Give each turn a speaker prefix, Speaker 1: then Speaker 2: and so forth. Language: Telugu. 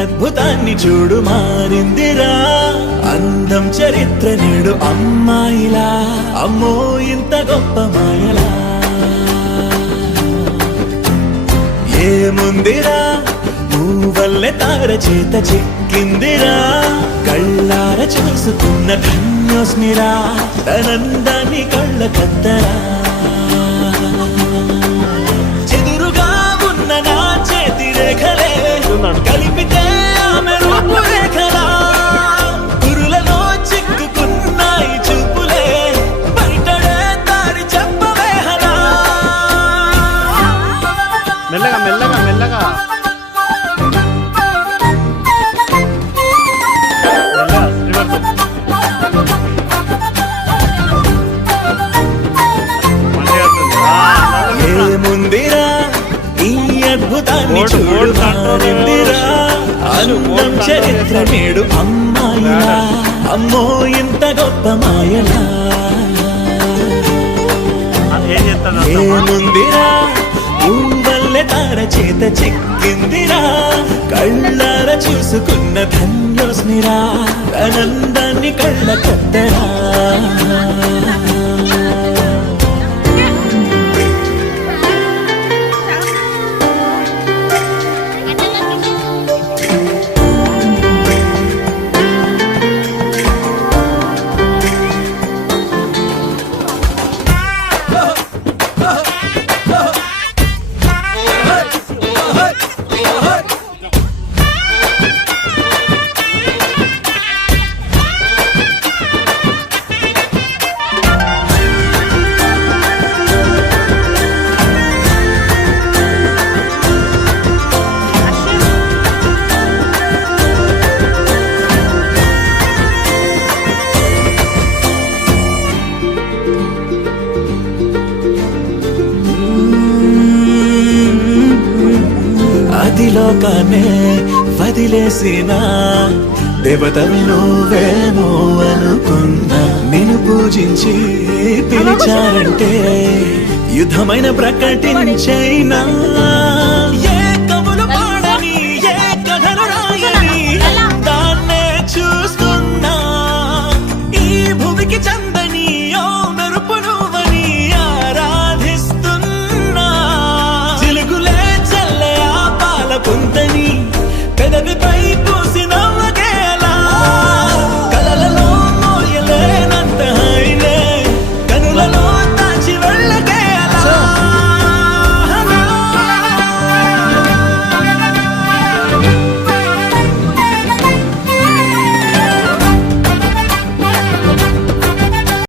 Speaker 1: అద్భుతాన్ని చూడు మారిందిరా. అందం చరిత్ర నేడు అమ్మాయిలా అమ్మో ఇంత గొప్ప మాయలా. ఏముందిరా నువ్వల్లే తార చేత చిక్కిందిరా. కళ్ళార చూసుకున్న ధన్యోస్మిరా తనందాన్ని కళ్ళ కద్దరా అద్భుతాన్ని
Speaker 2: ఓడు,
Speaker 1: చూడు
Speaker 2: ఓడు కంట్రోల్
Speaker 1: మారిందిరా అందం చరిత్ర నేడు అమ్మాయిలా అమ్మో ఇంత గొప్ప మాయలా? ఏముందిరా? ఊవల్లె తార చేత చిక్కిందిరా. కళ్ళార చూసుకున్న ధన్యోస్మిరా ఆనందాన్ని కళ్ళ కద్దరా Hey. లోకాన్నే వదిలేసిన దేవతవి నువ్వేమో అనుకున్నా. నేను పూజించి పిలిచారంటే యుద్ధమైన ప్రకటించైనా.